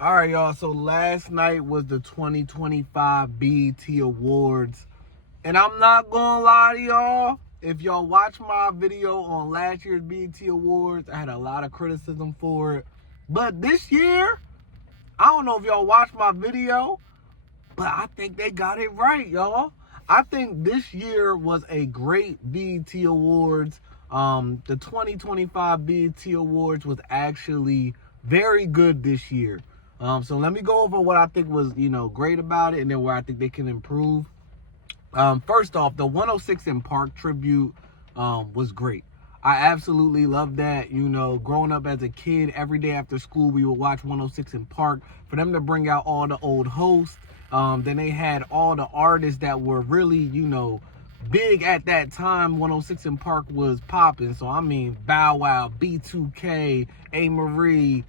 All right, y'all. So last night was the 2025 BET Awards. And I'm not going to lie to y'all. If y'all watch my video on last year's BET Awards, I had a lot of criticism for it. But this year, I don't know if y'all watched my video, but I think they got it right, y'all. I think this year was a great BET Awards. The 2025 BET Awards was actually very good this year. So let me go over what I think was, great about it, and then where I think they can improve. First off, the 106 in Park tribute was great. I absolutely loved that. Growing up as a kid, every day after school, we would watch 106 in Park. For them to bring out all the old hosts, then they had all the artists that were really, big at that time. 106 in Park was popping. So, I mean, Bow Wow, B2K, A. Marie,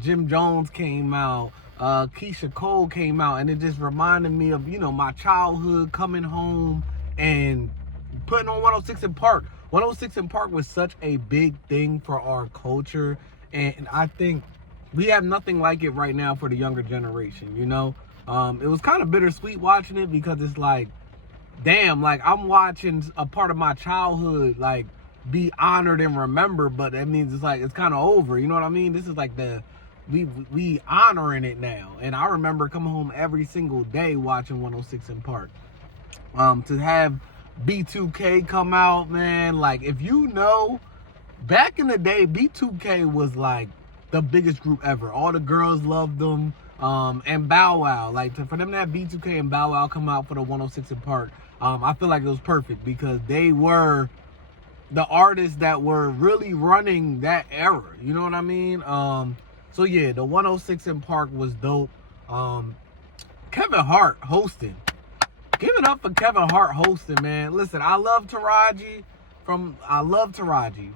Jim Jones came out. Keisha Cole came out, and it just reminded me of, my childhood, coming home and putting on 106 in Park. 106 in Park was such a big thing for our culture, and I think we have nothing like it right now for the younger generation, It was kind of bittersweet watching it because it's like, damn, like I'm watching a part of my childhood, like, be honored and remembered, but that means it's like it's kind of over, you know what I mean? This is like we honoring it now. And I remember coming home every single day watching 106 in Park. To have B2K come out, man, like, if back in the day, B2K was like the biggest group ever. All the girls loved them. And Bow Wow, like, for them to have B2K and Bow Wow come out for the 106 in Park, I feel like it was perfect because they were the artists that were really running that era. You know what I mean? So yeah, the 106 in Park was dope. Kevin Hart hosting. Give it up for Kevin Hart hosting, man. Listen, I love Taraji,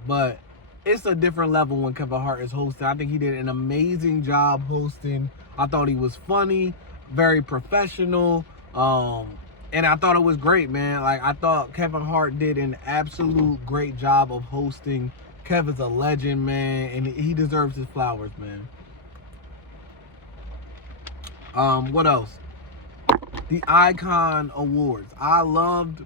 but it's a different level when Kevin Hart is hosting. I think he did an amazing job hosting. I thought he was funny, very professional, and I thought it was great, man. Like, I thought Kevin Hart did an absolute great job of hosting. Kevin's a legend, man, and he deserves his flowers, man. What else? The Icon Awards. I loved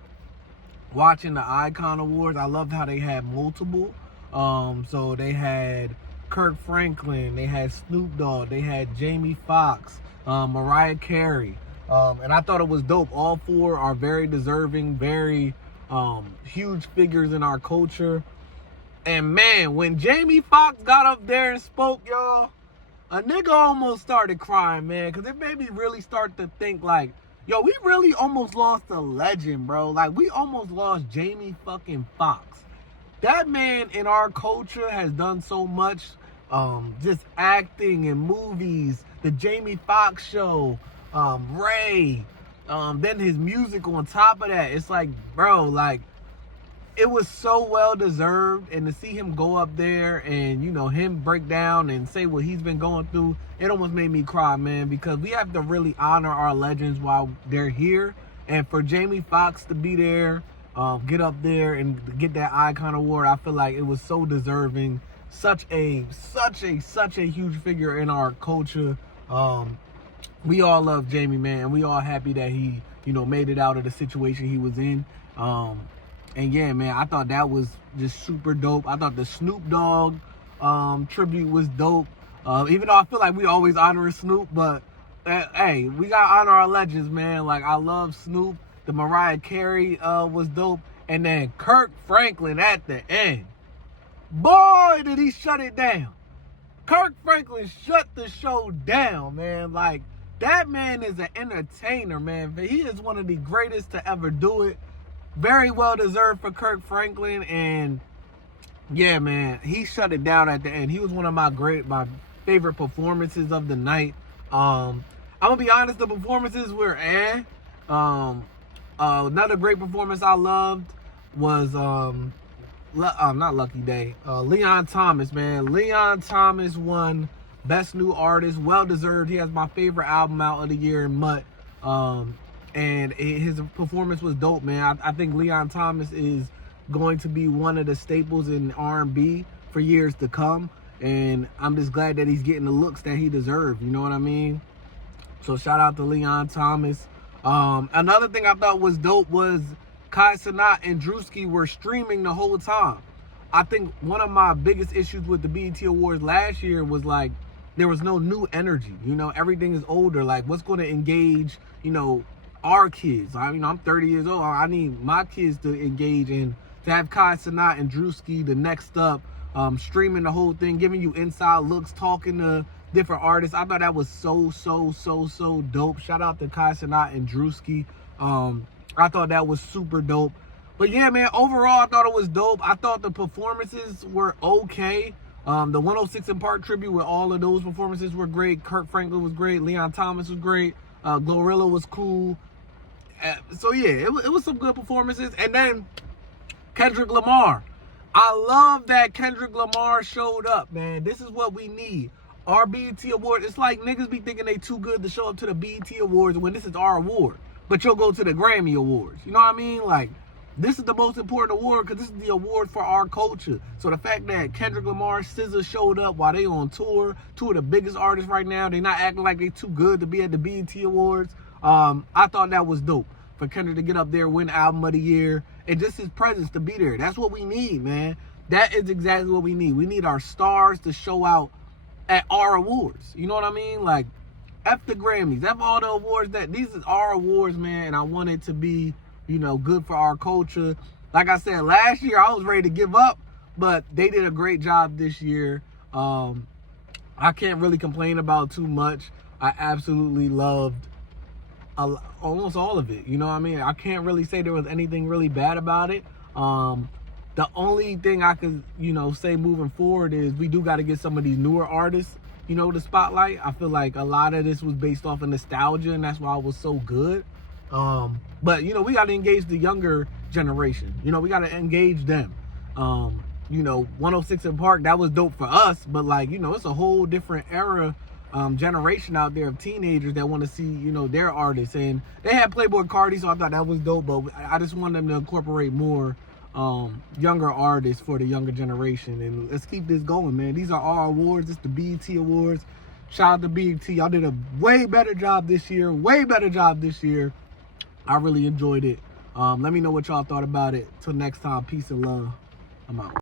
watching the Icon Awards. I loved how they had multiple. So they had Kirk Franklin, they had Snoop Dogg, they had Jamie Foxx, Mariah Carey. And I thought it was dope. All four are very deserving, very huge figures in our culture. And man, when Jamie Foxx got up there and spoke, y'all, a nigga almost started crying, man, because it made me really start to think, like, yo, we really almost lost a legend, bro. Like, we almost lost Jamie fucking Foxx. That man in our culture has done so much, just acting in movies, the Jamie Foxx show, Ray, then his music on top of that. It's like, bro, like, it was so well deserved, and to see him go up there and, him break down and say what he's been going through, it almost made me cry, man, because we have to really honor our legends while they're here. And for Jamie Foxx to be there, get up there and get that Icon Award, I feel like it was so deserving. Such a huge figure in our culture. We all love Jamie, man, and we all happy that he, made it out of the situation he was in. And yeah, man, I thought that was just super dope. I thought the Snoop Dogg tribute was dope. Even though I feel like we always honor Snoop, but hey, we gotta honor our legends, man. Like, I love Snoop. The Mariah Carey was dope. And then Kirk Franklin at the end. Boy, did he shut it down. Kirk Franklin shut the show down, man. Like, that man is an entertainer, man. He is one of the greatest to ever do it. Very well deserved for Kirk Franklin, and yeah, man, he shut it down at the end. He was one of my favorite performances of the night. I'm gonna be honest, the performances were another great performance I loved was not Lucky Day, Leon Thomas, man. Leon Thomas won Best New Artist, well deserved. He has my favorite album out of the year in Mutt. And his performance was dope, man. I think Leon Thomas is going to be one of the staples in R&B for years to come. and I'm just glad that he's getting the looks that he deserved. You know what I mean? So shout out to Leon Thomas. Another thing I thought was dope was Kai Cenat and Drewski were streaming the whole time. I think one of my biggest issues with the BET Awards last year was like there was no new energy. You know, everything is older. Like, what's going to engage, you know, our kids? I'm 30 years old. I need my kids to engage, and to have Kai Cenat and Drewski the next up, streaming the whole thing, giving you inside looks, talking to different artists. I thought that was so dope. Shout out to Kai Cenat and Drewski. I thought that was super dope. But yeah, man, overall, I thought it was dope. I thought the performances were okay. The 106 & Park tribute with all of those performances were great. Kirk Franklin was great. Leon Thomas was great. Glorilla was cool. So yeah, it was some good performances. And then Kendrick Lamar. I love that Kendrick Lamar showed up, man. This is what we need. Our BET Awards, it's like niggas be thinking they too good to show up to the BET Awards when this is our award. But you'll go to the Grammy Awards. You know what I mean? Like, this is the most important award because this is the award for our culture. So the fact that Kendrick Lamar, SZA showed up while they on tour, two of the biggest artists right now, they not acting like they too good to be at the BET Awards. I thought that was dope for Kendrick to get up there, win Album of the Year, and just his presence to be there. That's what we need, man. That is exactly what we need. We need our stars to show out at our awards. You know what I mean? Like, F the Grammys, F all the awards. These is our awards, man, and I want it to be, you know, good for our culture. Like I said, last year I was ready to give up, but they did a great job this year. I can't really complain about too much. I absolutely loved almost all of it. You know what I mean? I can't really say there was anything really bad about it. The only thing I could, you know, say moving forward is we do got to get some of these newer artists, you know, the spotlight. I feel like a lot of this was based off of nostalgia, and that's why it was so good. But, you know, we got to engage the younger generation. You know, we got to engage them. You know, 106 & Park, that was dope for us. But, like, you know, it's a whole different era, generation out there of teenagers that want to see, you know, their artists. And they had Playboi Carti, so I thought that was dope. But I just want them to incorporate more younger artists for the younger generation. And let's keep this going, man. These are our awards. It's the BET Awards. Shout out to BET. Y'all did a way better job this year. I really enjoyed it. Let me know what y'all thought about it. Till next time, peace and love. I'm out.